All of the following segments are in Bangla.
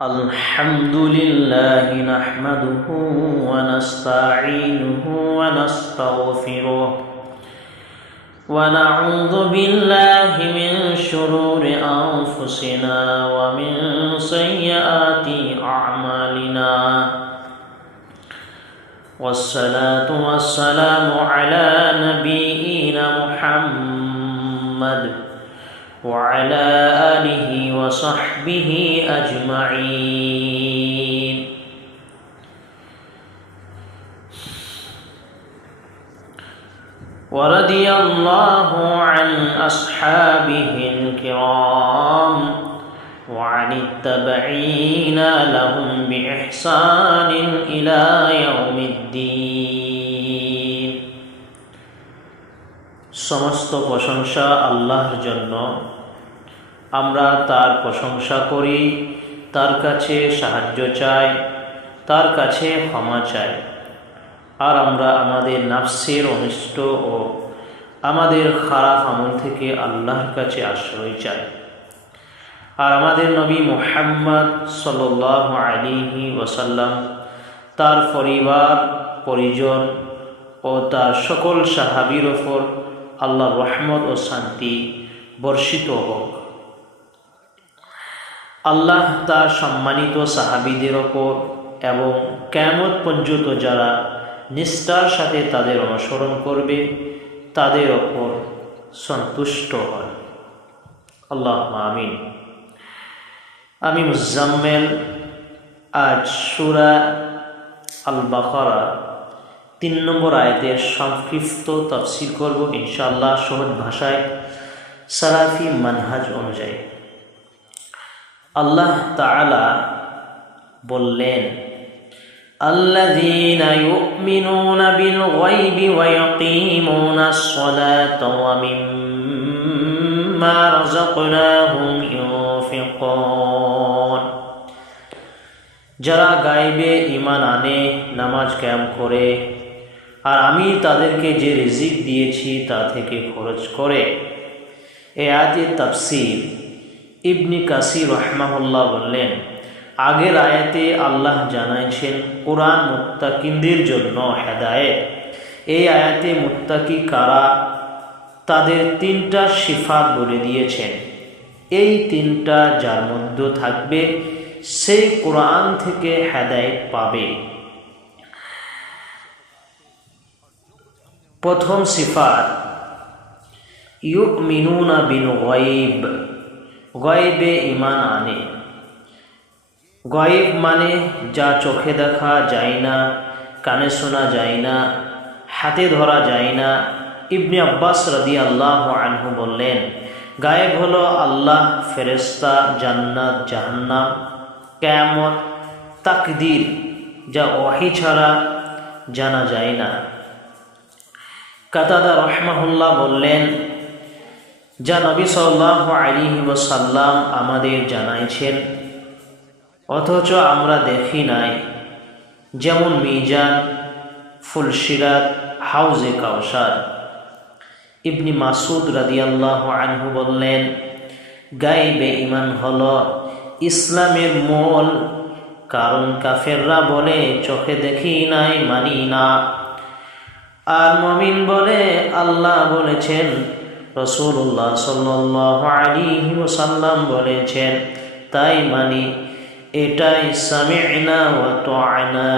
الحمد لله نحمده ونستعينه ونستغفره ونعوذ بالله من شرور أنفسنا ومن سيئات أعمالنا والصلاة والسلام على نبينا محمد وعلى آله وصحبه أجمعين. ورضي الله عن أصحابه الكرام وعن التابعين لهم بإحسان إلى يوم الدين. সমস্ত প্রশংসা আল্লাহর জন্য। আমরা তার প্রশংসা করি, তার কাছে সাহায্য চাই, তার কাছে ক্ষমা চাই। আর আমরা আমাদের নাফসের অনিষ্ট ও আমাদের খারাপ আমল থেকে আল্লাহর কাছে আশ্রয় চাই। আর আমাদের নবী মুহাম্মদ সাল্লাল্লাহু আলাইহি ওয়াসাল্লাম, তার পরিবার পরিজন ও তার সকল সাহাবীর ওপর আল্লাহর রহমত ও শান্তি বর্ষিত হোক। আল্লাহ তার সম্মানিত সাহাবীদের ওপর এবং কিয়ামত পর্যন্ত যারা নিষ্ঠার সাথে তাদের অনুসরণ করবে তাদের ওপর সন্তুষ্ট হয়। আল্লাহুম্মা আমিন। আমি মুজাম্মেল আজ সূরা আল বাকারা ৩ নম্বর আয়াতের সংক্ষিপ্ত তাফসীর করব ইনশাআল্লাহ, সহজ ভাষায় সালাফি মানহাজ অনুযায়ী। আল্লাহ তাআলা বললেন, আল্লাযীনা ইউমিনুনা বিল গায়বি ওয়া ইয়াকিমুনাস সালাতা ওয়া মিম্মা রাযাকনাহুম ইউনফিকুন। যারা গায়বে ঈমান আনে, নামাজ কায়েম করে, আর আমি তাদেরকে যে রিজিক দিয়েছি তা থেকে খরচ করে। এই আয়াতের তাফসীর ইবনে কাসির রাহমাহুল্লাহ বললেন, আগের আয়াতে আল্লাহ জানাইছেন কোরআন মুত্তাকিনদের জন্য হেদায়েত। এই আয়াতে মুত্তাকি কারা তাদের 3টা সিফাত বলে দিয়েছেন। এই 3টা যার মধ্যে থাকবে সেই কোরআন থেকে হেদায়েত পাবে। প্রথম সিফাত ইউমিনুনা বিল গায়ব, গায়বে ঈমান আনে। গায়ব মানে যা চোখে দেখা যায় না, কানে শোনা যায় না, হাতে ধরা যায় না। ইবনে আব্বাস রাদিয়াল্লাহু আনহু বললেন, গায়েব হলো আল্লাহ, ফেরেশতা, জান্নাত, জাহান্নাম, কিয়ামত, তাকদীর, যা ওহী ছাড়া জানা যায় না। কাতাদা রাহমাহুল্লাহ বললেন, যা নবী সাল্লাল্লাহু আলাইহি ওয়াসাল্লাম আমাদের জানাইছেন অথচ আমরা দেখি নাই, যেমন মিজান, ফুলসিরাত, হাউজে কাউসার। ইবনে মাসউদ রাদিয়াল্লাহু আনহু বললেন, গায়বে ঈমান হলো ইসলামের মূল, কারণ কাফেররা বলে চোখে দেখি নাই, মানি না। আর মুমিন বলে আল্লাহ বলেছেন, রাসূলুল্লাহ সাল্লাল্লাহু আলাইহি ওয়াসাল্লাম বলেছেন, তাই মানি। এটাই সামি'না ওয়া তু'না,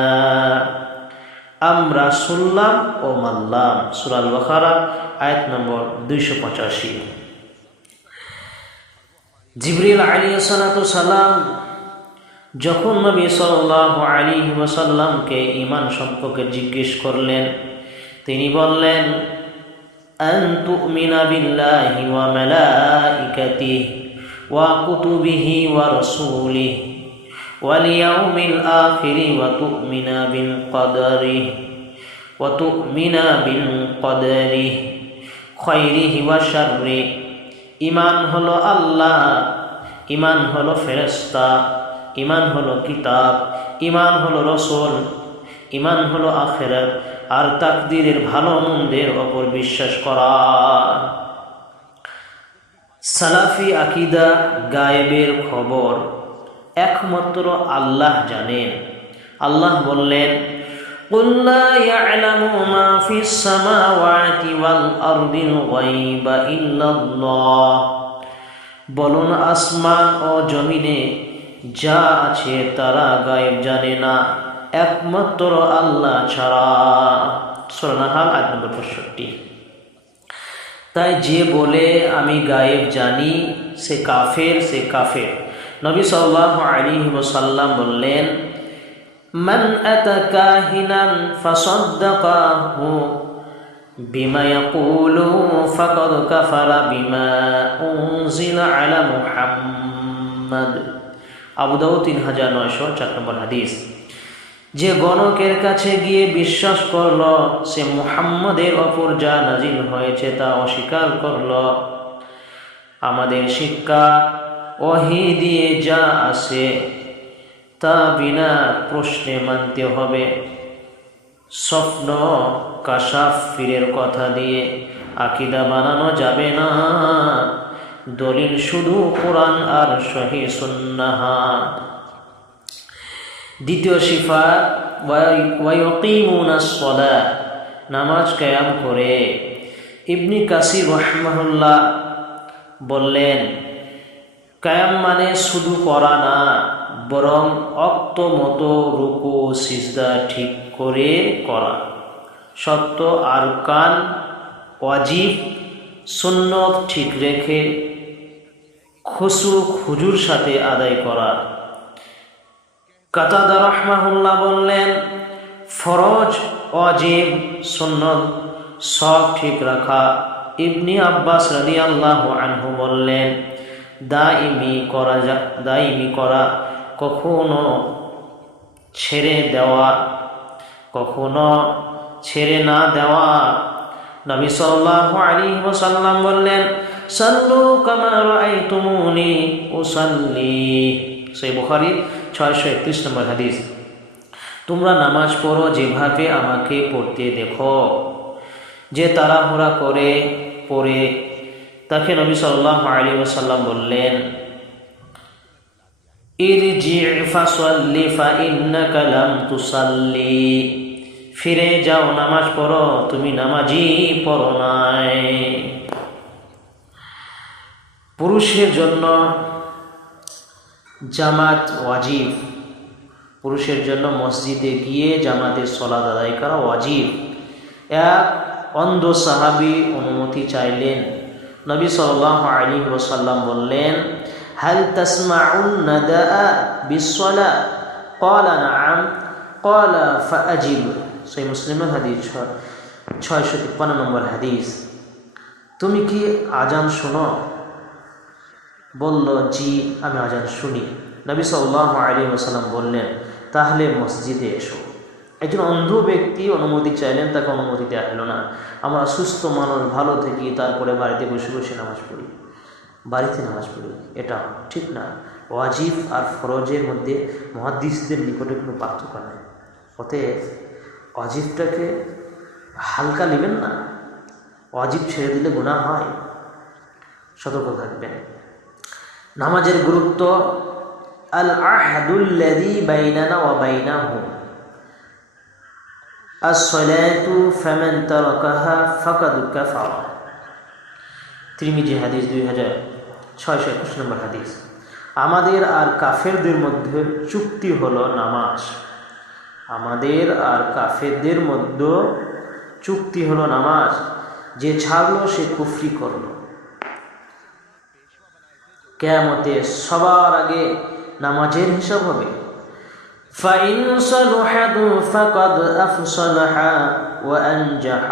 আমরা শুনলাম ও মানলাম। সূরা আল বাকারা আয়াত নম্বর 285। জিবরিল আলাইহিস সালাতু সালাম যখন নবী সাল্লাল্লাহু আলাইহি ওয়াসাল্লামকে ঈমান সম্পর্কে জিজ্ঞেস করলেন, তিনি বললেন, আন তু'মিনা বিল্লাহি ওয়া মালাইকাতিহি ওয়া কুতুবিহি ওয়া রাসূলিহি ওয়াল ইয়াউমিল আখিরি ওয়া তু'মিনা বিল কদরি খায়রিহি ওয়া শাররিহি। ঈমান হলো আল্লাহ, ঈমান হলো ফেরেশতা, ঈমান হলো কিতাব, ঈমান হলো রাসূল, ঈমান হলো আখিরাত, আর তাকদীরের ভালো মন্দের ওপর বিশ্বাস করা। সালাফি আকিদা গায়েবের খবর একমাত্র আল্লাহ জানেন। আল্লাহ বললেন, قُلْ لَا يَعْلَمُ مَا فِي السَّمَاوَاتِ وَالْأَرْضِ الْغَيْبَ إِلَّا اللَّهُ। বলুন, আসমান ও জমিনে যা আছে তারা গায়েব জানে না একমাত্র আল্লাহ ছাড়া। সূরা নাহাল আয়াত নম্বর 65। তাই যে বলে আমি গায়েব জানি সে কাফের। নবী সাল্লাল্লাহু আলাইহি ওয়াসাল্লাম বললেন, মান আতা কাহিনান ফাসাদ্দাকাহু বিমা ইয়াকুলু ফাকাদ কাফারা বিমা উনজিলা আলা মুহাম্মাদ। আবু দাউদ 3904 নম্বর হাদিস। যে গণকের কাছে গিয়ে বিশ্বাস করল সে মুহাম্মদের ওপর যা নাজিল হয়েছে তা অস্বীকার করল। আমাদের শিক্ষা ওহী দিয়ে যা আসে তা বিনা প্রশ্নে মানতে হবে। স্বপ্ন কাশাফ ফিরের কথা দিয়ে আকীদা বানানো যাবে না। দলিল শুধু কোরআন আর সহিহ সুন্নাহ। দ্বিতীয় সিফাত ওয়া ইয়াকিমুনাস সালাহ, নামাজ কায়েম করে। ইবনে কাসির রাহিমাহুল্লাহ বললেন, কায়াম মানে শুধু পড়া না, বরং অক্ত মতো রুকু সিজদা ঠিক করে করা। শর্ত আরকান ওয়াজিব সুন্নত ঠিক রেখে খুশু খুজুর সাথে আদায় করা। কাতাদা রাহমাহুল্লাহ বললেন, ফরজ ওয়াজিব সুন্নত সব ঠিক রাখা। ইবনে আব্বাস রাদিয়াল্লাহু আনহু বললেন, দাইমি করা, কখনো ছেড়ে না দেওয়া। নবী সাল্লাল্লাহু আলাইহি ওয়াসাল্লাম বললেন, সাল্লু কামা রাআইতুমুনি উসাল্লি। সহিহ বুখারী 631 নম্বর হাদিস। তোমরা নামাজ পড়ো যেভাবে আমাকে পড়তে দেখো। যে তাড়াহুড়া করে পড়ে তাকে নবী সাল্লাল্লাহু আলাইহি ওয়াসাল্লাম বললেন, ইরজি' ফাসাল্লি ফাইন্নাকা লাম তুসাল্লি। ফিরে যাও, নামাজ পড়ো, তুমি নামাজই পড়ো নাই। পুরুষের জন্য জামাত ওয়াজিব। পুরুষের জন্য মসজিদে গিয়ে জামাতের সালাত আদায় করা ওয়াজিব। এক অন্ধ সাহাবী অনুমতি চাইলেন। নবী সাল্লাল্লাহু আলাইহি ওয়াসাল্লাম বললেন, হাল তাসমাউন নাদা বিসসালাহ? ক্বালা নাআম। ক্বালা ফাআজিব। সহিহ মুসলিমের হাদিস 653 নম্বর হাদিস। তুমি কি আজান শোনো? বলল, জি, আমি আজান শুনি। নবী সাল্লাল্লাহু আলাইহি ওয়াসাল্লাম বললেন, তাহলে মসজিদে এসো। একজন অন্ধ ব্যক্তি অনুমতি চাইলেন, তাকে অনুমতি দেওয়া হলো না। আমরা সুস্থ মানুষ, ভালো থাকি, তারপরে বাড়িতে বসে বসে নামাজ পড়ি, এটা ঠিক না। ওয়াজিব আর ফরজের মধ্যে মুহাদ্দিসদের নিকটে কোনো পার্থক্য নেই। অতএব ওয়াজিবটাকে হালকা নেবেন না। ওয়াজিব ছেড়ে দিলে গুনাহ হয়, সতর্ক থাকবেন। নামাজের গুরুত্ব, আল আহদুল্লাযী বাইনানা ওয়া বাইনাহুম as-salatu faman tarakaha faqad kafara। তিরমিজি হাদিস 2621 নম্বর হাদিস। আমাদের আর কাফেরদের মধ্যে চুক্তি হলো নামাজ। যে ছাড়লো সে কুফরি করলো। কিয়ামতে সবার আগে নামাজের হিসাব হবে। فَإِنْ صَلُحَتْ فَقَدْ أَفْصَلَحَ وَأَنْجَحَ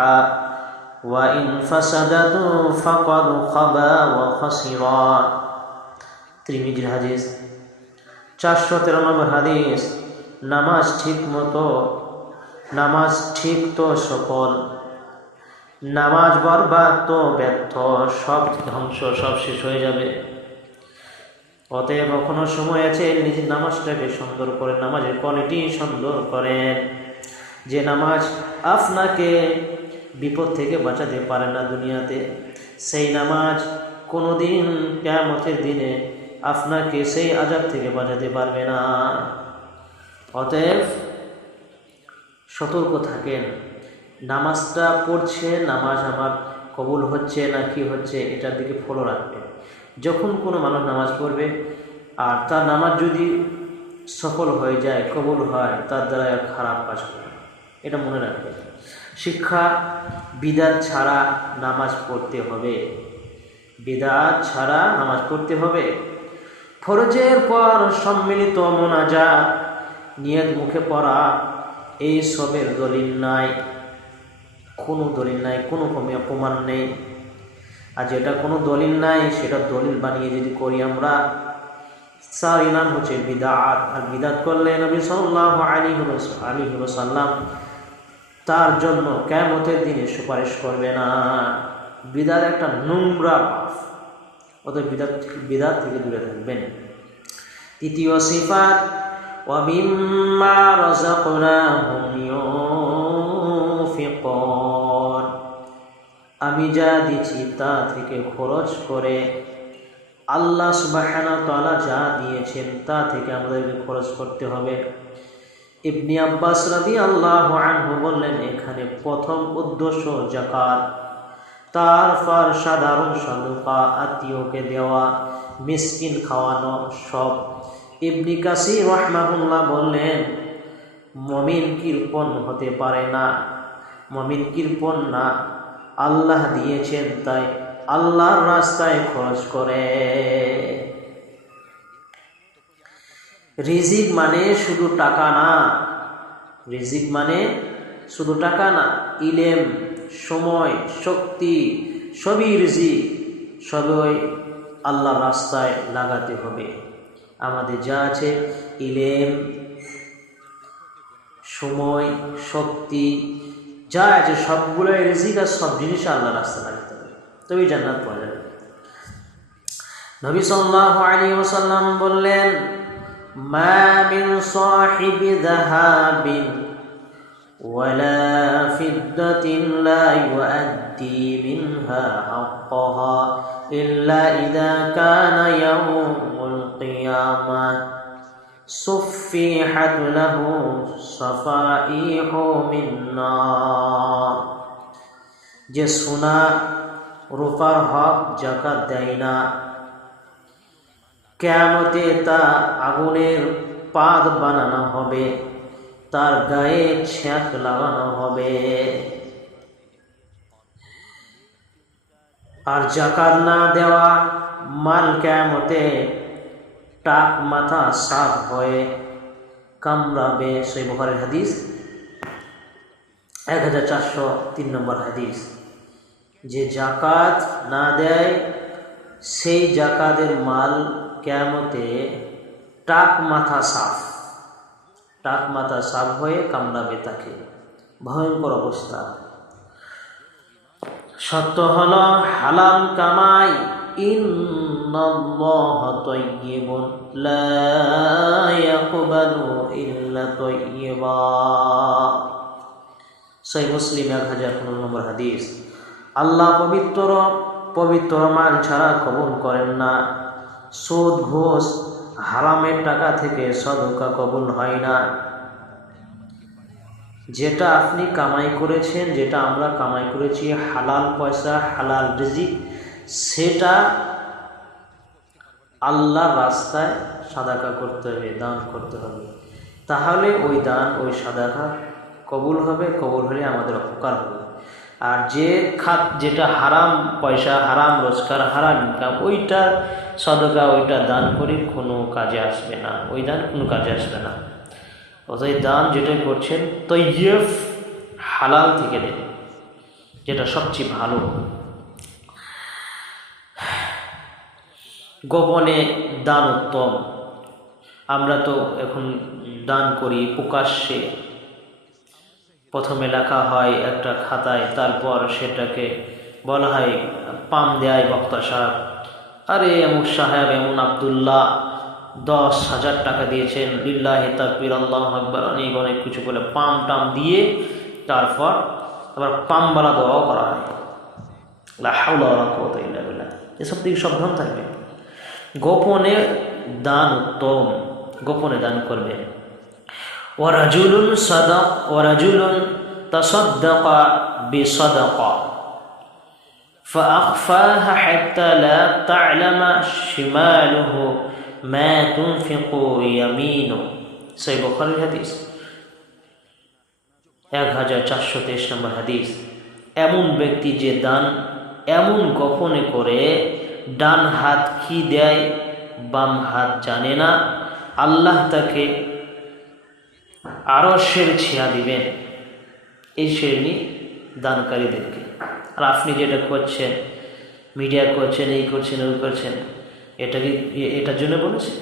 وَإِنْ فَسَدَتْ فَقَدْ خَبَا وَخَسِرَ। তিরমিজির হাদিস 413 নম্বর হাদিস। নামাজ ঠিক তো সফল, নামাজ বরবাদ তো ব্যর্থ, সব ধ্বংস, সব শেষ হয়ে যাবে। অতএব কখনো সময় আছে নিজের নামাজটাকে সুন্দর করে, নামাজের কোয়ালিটি সুন্দর করেন। যে নামাজ আপনাকে বিপদ থেকে বাঁচাতে পারে না দুনিয়াতে, সেই নামাজ কোনোদিন কিয়ামতের দিনে আপনাকে সেই আযাব থেকে বাঁচাতে পারবে না। অতএব সতর্ক থাকেন। নামাজটা পড়ছে, নামাজ আমার কবুল হচ্ছে না কি হচ্ছে এটার দিকে ফলো রাখবেন। যখন কোনো মানুষ নামাজ পড়বে আর তার নামাজ যদি সফল হয়ে যায়, কবুল হয়, তার দ্বারা আর খারাপ কাজ করে, এটা মনে রাখবেন। শিক্ষা, বিদআত ছাড়া নামাজ পড়তে হবে, বিদআত ছাড়া নামাজ পড়তে হবে। ফরজের পর সম্মিলিত মোনাজাত, নিয়ত মুখে পড়া, এই সবের দলিল নাই, কোনো দলিল নাই, কোনো প্রমাণ নেই। আর যেটা কোনো দলিল নাই সেটা দলিল বানিয়ে যদি করি আমরা, তার নাম হচ্ছে বিদআত। আর বিদআত করলে নবী সাল্লাল্লাহু আলাইহি ওয়াসাল্লাম তার জন্য কিয়ামতের দিনে সুপারিশ করবে না। বিদআত একটা নোংরা পাপ, অতএব বিদআত থেকে দূরে থাকবেন। তৃতীয় সিফাত, ওয়া মিম্মা রাযাকনাহুম ইউনফিকুন, আমি যা দিচ্ছি তা থেকে খরচ করে। আল্লাহ সুবহানাহু ওয়া তাআলা যা দিয়েছেন তা থেকে আমাদেরকে খরচ করতে হবে। ইবনে আব্বাস রাদিয়াল্লাহু আনহু বললেন, এখানে প্রথম উদ্দেশ্য যাকাত, তারপর সাধারণ সাদকা, আত্মীয়কে দেওয়া, মিসকিন খাওয়ানো, সব। ইবনে কাসির রাহমাহুল্লাহ বললেন, মুমিন কৃপণ হতে পারে না, মুমিন কৃপণ না, আল্লাহ দিয়েছেন তাই আল্লাহর রাস্তায় খরচ করে। রিজিক মানে শুধু টাকা না, রিজিক মানে শুধু টাকা না, ইলম, সময়, শক্তি, সবই রিজিক, সবই আল্লাহর রাস্তায় লাগাতে হবে। আমাদের যা আছে ইলম, সময়, শক্তি যা আছে সবগুলোই রিজিক, আর সব জিনিস আল্লাহর রাস্তায় লাগাতে হবে, তবেই জান্নাত পাওয়া যাবে। নবী সাল্লাল্লাহু আলাইহি ওয়াসাল্লাম বললেন, মা মিন সাহিবি যাহাবিন ওয়ালা ফিদ্দাতিন লা ইউআদ্দি মিনহা হাক্কাহা ইল্লা ইযা কানা ইয়াউমুল কিয়ামাহ সুফিহাত লাহু সাফাইহু মিন নার। যে সোনা রূপার হক যাকাত দেয় না, কিয়ামতে তা আগুনের পাত বানানো হবে, তার গায়ে ছ্যাঁক লাগানো হবে। আর যাকাত না দেওয়া মাল কিয়ামতে টাক মাথা সাফ হয়ে কামড়াবে। সহিহ বুখারীর হাদিস, 1403 নম্বর হাদিস। যে যাকাত না দেয় সেই যাকাতের মাল কিয়ামতে টাক মাথা সাফ হয়ে কামড়াবে তাকে, ভয়ঙ্কর অবস্থা। সত্য হলো হালাল কামাই, ইন্নাল্লাহা তাইয়্যিবুন লা ইয়াকবালু ইল্লা তাইয়্যিবা। সহিহ মুসলিম 1015 নম্বর হাদিস। আল্লাহ পবিত্র মাল ছাড়া কবুল করেন না। সুদ, ঘুষ, হারামের টাকা থেকে সদকা কবুল হয় না। যেটা আপনি কামাই করেছেন, যেটা আমরা কামাই করেছি, হালাল পয়সা, হালাল রিজিক, সেটা আল্লাহর রাস্তায় সাদাকা করতে হবে, দান করতে হবে। তাহলে ওই দান, ওই সাদাকা কবুল হবে, কবুল হলে আমাদের উপকার হবে। আর যেটা হারাম পয়সা, হারাম রোজগার, হারাম ইনকাম, ওইটা সাদাকা, ওইটা দান করে কোনো কাজে আসবে না, ওই দান কোনো কাজে আসবে না। অতএব দান যেটা করছেন তৈয়ব হালাল থেকে দেন, যেটা সবচেয়ে ভালো। গোপনে দান উত্তম। আমরা তো এখন দান করি প্রকাশ্যে, প্রথমে লেখা হয় একটা খাতায়, তারপর সেটাকে বলা হয়, পাম দেয় বক্তা সাহেব, আরে এমন সাহেব, এমন আবদুল্লাহ 10,000 টাকা দিয়েছেন, লিল্লাহি তাকবীর, আল্লাহু আকবার, অনেক অনেক কিছু বলে পাম টাম দিয়ে তারপর আবার পামবালা দোয়াও করা হয়। লা হাওলা ওয়ালা কুওয়াতা ইল্লা বিল্লাহ। এসব দিকে সাবধান থাকবে। গোপনে দান উত্তম, গোপনে দান করবেন। ওয়ারাজুলুন তাসাদ্দাকা বিসাদাকা فأخفاها حتى لا تعلم شماله ما تنفق يمينه। সহিহ বুখারীর হাদিস 1423 নম্বর হাদিস। এমন ব্যক্তি যে দান এমন গোপনে করে, ডান হাত কি দেয় বাম হাত জানে না, আল্লাহ তাকে আরশের ছায়া দিবেন এই শ্রেণী দানকারীদেরকে। আর আপনি যেটা করছেন, মিডিয়া করছেন, এই করছেন, ওই করছেন, এটা কি এটার জন্য বলেছে?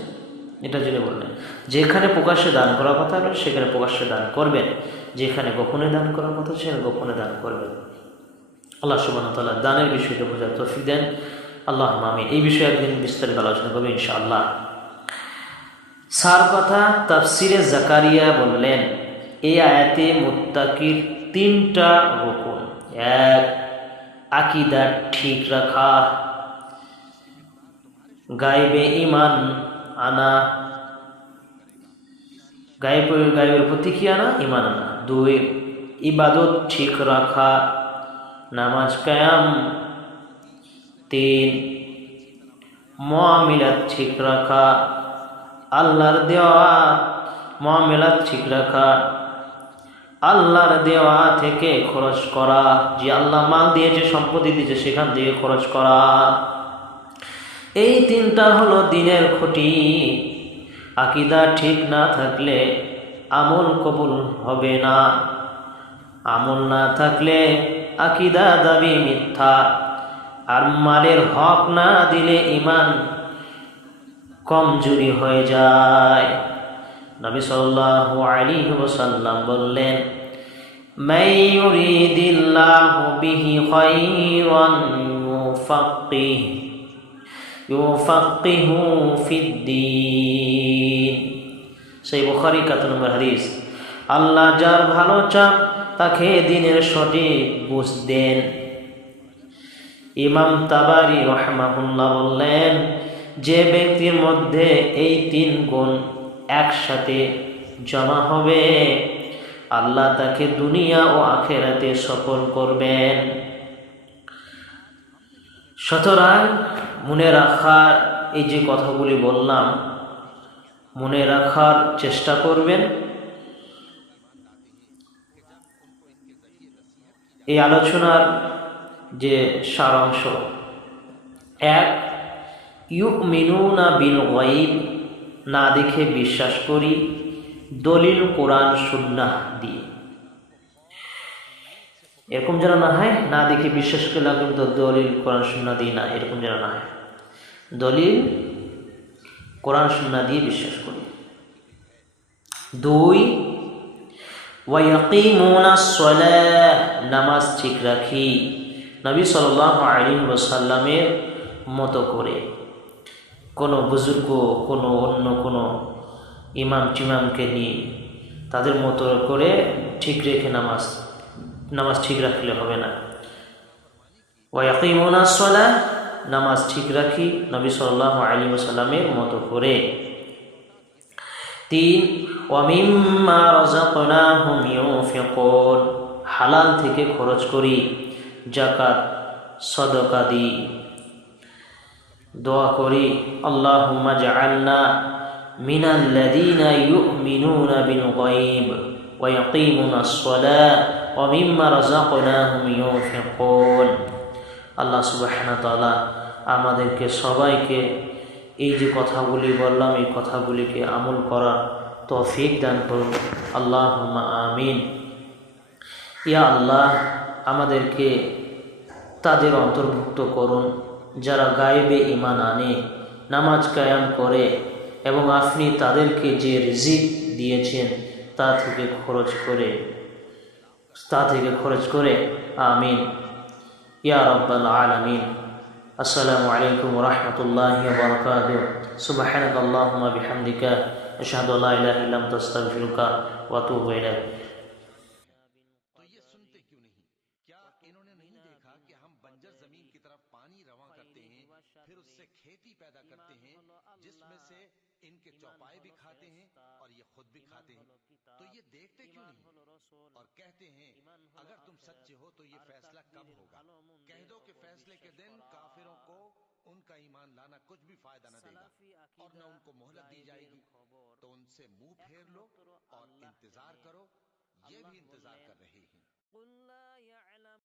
এটার জন্য বললেন যেখানে প্রকাশ্যে দান করার কথা হলো সেখানে প্রকাশ্যে দান করবেন, যেখানে গোপনে দান করার কথা সেখানে গোপনে দান করবেন। আল্লাহ সুবহানাহু ওয়া তাআলা দানের বিষয়টা বোঝার তৌফিক দেন। আল্লাহ আমিন। এই বিষয়ে একদিন বিস্তারিত আলোচনা করবো ইনশাআল্লাহ। সার কথা তাফসিরে জাকারিয়া বললেন, এই আয়াতে মুত্তাকির 3টা রুকুন। এক, আকীদা ঠিক রাখা, গায়বে ঈমান আনা, গায়বের প্রতি কি আনা? ঈমান আনা। 2, ইবাদত ঠিক রাখা, নামাজ কায়াম। 3, মুআমিলাত ঠিক রাখা, আল্লাহর দেওয়া মুআমিলাত ঠিক রাখা, আল্লাহর দেওয়া থেকে খরচ করা, যে আল্লাহ মাল দিয়েছে, সম্পত্তি দিয়েছে, সেখান থেকে খরচ করা। এই 3টা হলো দিনের খুঁটি। আকীদা ঠিক না থাকলে আমল কবুল হবে না, আমল না থাকলে আকীদা দাবি মিথ্যা, আর মালের হক না দিলে ঈমান কমজোরি হয়ে যায়। নবী সাল্লাল্লাহু আলাইহি ওয়াসাল্লাম বললেন, মান ইউরিদিল্লাহু বিহি খায়রান ইউফাক্কিহু ফিদ্দীন। সহিহ বুখারী 71 নম্বর হাদিস। আল্লাহ যার ভালো চান তাকে দ্বীনের সঠিক বুঝ দেন। ইমাম তাবারি রাহিমাহুল্লাহ বললেন, যে ব্যক্তির মধ্যে এই 3 গুণ একসাথে জমা হবে, আল্লাহ তাকে দুনিয়া ও আখিরাতে সফল করবেন। সুতরাং মনে রাখার এই যে কথাগুলি বললাম, মনে রাখার চেষ্টা করবেন। এই আলোচনার যে সারাংশ: 1, ইউমিনুনা বিল গায়ব, না দেখে বিশ্বাস করি, দলিল কোরআন সুন্নাহ দিয়ে। এরকম যেন না হয় না দেখে বিশ্বাস করলাম কিন্তু দলিল কোরআন সুন্নাহ দিয়ে না, এরকম যেন না হয়। দলিল কোরআন সুন্নাহ দিয়ে বিশ্বাস করি। 2, ওয়ায়াকিমুনাস সালাহ, নামাজ ঠিক রাখি নবী সাল্লাল্লাহু আলাইহি ওয়াসাল্লামের মতো করে। কোনো বুজুর্গ, কোনো অন্য কোনো ইমাম টিমামকে নিয়ে তাদের মতো করে ঠিক রেখে নামাজ ঠিক রাখলে হবে না। ওয়ায়াকিমুনাস সালাহ, নামাজ ঠিক রাখি নবী সাল্লাল্লাহু আলাইহি ওয়াসাল্লামের মতো করে। 3, ওয়া মিম্মা রাযাকনাহুম ইউনফিকুন, হালাল থেকে খরচ করি, যাকাত সাদাকা দিই। দোয়া করি, আল্লাহুম্মা জাআলনা মিনাল্লাযীনা ইউমিনুনা বিল গায়ব ওয়া ইয়াকিমুনাস সালাহ ওয়া মিম্মা রাযাকনাহুম ইউনফিকুন। আল্লাহ সুবহানাহু ওয়া তাআলা আমাদেরকে সবাইকে এই যে কথাগুলি বললাম, এই কথাগুলিকে আমল করার তৌফিক দান করুন। আল্লাহুম্মা আমিন। ইয়া আল্লাহ, আমাদেরকে তাদের অন্তর্ভুক্ত করুন যারা গায়েবে ঈমান আনে, নামাজ কায়াম করে এবং আপনি তাদেরকে যে রিজিক দিয়েছেন তা থেকে খরচ করে। আমিন ইয়া রাব্বাল আলামিন। আসসালামু আলাইকুম ওয়া রাহমাতুল্লাহি ওয়া বারাকাতুহু। সুবহানাকাল্লাহুম্মা বিহামদিকা, আশহাদু আল্লা ইলাহা ইল্লা আনতা, আস্তাগফিরুকা ওয়া আতুবু ইলাইক। तो ये सुनते क्यों नहीं? क्या इन्होंने नहीं देखा कि हम बंजर जमीन की तरफ पानी रवा करते हैं, फिर उससे खेती पैदा करते हैं, दिखाते हैं तो ये देखते क्यों नहीं और कहते हैं अगर तुम सच्चे हो तो ये फैसला कब होगा? कह दो कि फैसले के दिन काफिरों को उनका ईमान लाना कुछ भी फायदा न देगा और न उनको मोहलत दी जाएगी। तो उनसे मुंह फेर लो और इंतजार करो, ये भी इंतजार कर रहे हैं।